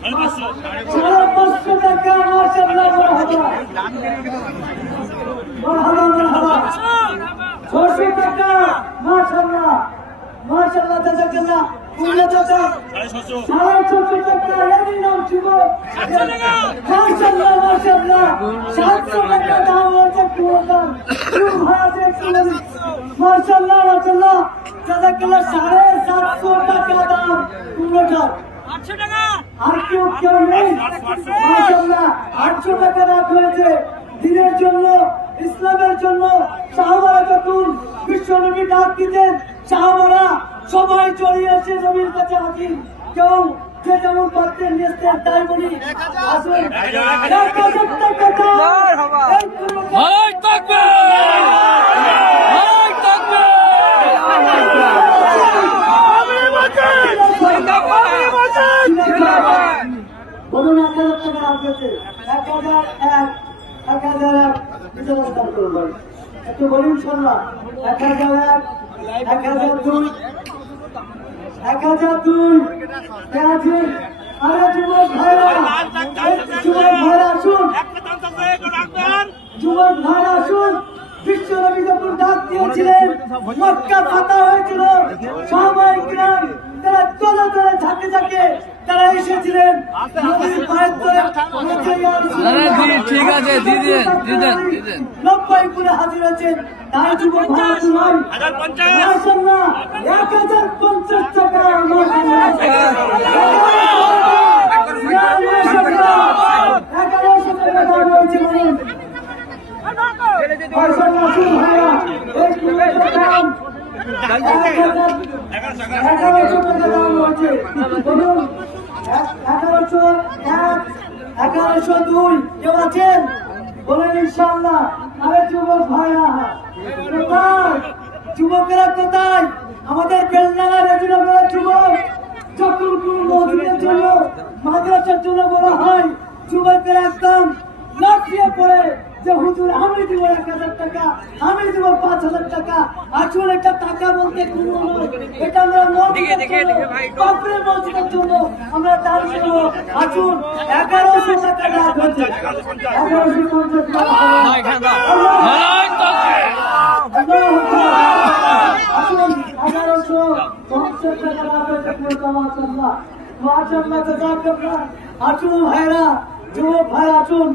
500 টাকা মাশাআল্লাহ মারহাবা 600 টাকা মাশাআল্লাহ মাশাআল্লাহ জাযাকাল্লাহ পুরো টাকা 650 টাকা এই নাম যুবক মাশাআল্লাহ মাশাআল্লাহ 700 টাকা দাম হচ্ছে পুরোটা মাশাআল্লাহ মাশাআল্লাহ জাযাকাল্লাহ 750 টাকা দাম পুরোটা 800 টাকা আর কেউ নেই মাশাআল্লাহ 800 টাকা রাখা হয়েছে দিনের জন্য ইসলামের জন্য সাহাবারা যখন বিশ্বনবী ডাক দিতেন সাহাবারা সবাই চড়িয়ে এসে নবীর কাছে হাজির কেউ যে যেমন পারতেন নিতেন তাই বলি আসুন 1000 টাকা বলুন 1000 টাকা রাখছে 1001 একটু বলুন শুনলাম 1001 1002 1002 আরে যুবক ভাইরা আসুন যুবক ভাইরা আসুন বিশ্বনবী যখন ডাক দিয়েছিলেন মক্কা ফাতা হয়েছিল সাহাবায়ে কিরাম তারা চলে চলে ঝাঁকে ঝাঁকে তারা এসেছিলেন নবীর পায়ের তলে ঠিক আছে দিদেন 90 করে হাজির হয়েছেন তাই যুবক ভাই শুনুন 1050 টাকা কেউ আছেন বলেন ইনশাআল্লাহ আরে যুবক ভাইরা কোথায় যুবকেরা কোথায় আমাদের বেলনালা রেজিমেন্টের যুবক যখন কোন মসজিদের জন্য মাদ্রাসার জন্য বলা হয় যুবকেরা একদম লাফিয়ে পড়ে যে হুজুর আমি দিব 1000 টাকা আমি দিব 5000 টাকা আসলে এটা টাকা বলতে কোনো নয় এটা আমরা মসজিদের জন্য আমরা দান করব আসুন 1100 টাকা দান হচ্ছে 1150 টাকা আসুন 1150 টাকা দান হচ্ছে মাশাআল্লাহ মাশাআল্লাহ জাযাকাল্লাহ আসুন ভাইরা যুবক ভাই আসুন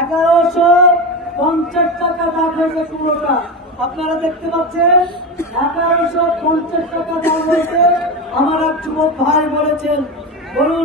1150 টাকা দাম হয়েছে পুরোটা আপনারা দেখতে পাচ্ছেন 1150 টাকা দাম হয়েছে আমার এক যুবক ভাই বলেছেন বলুন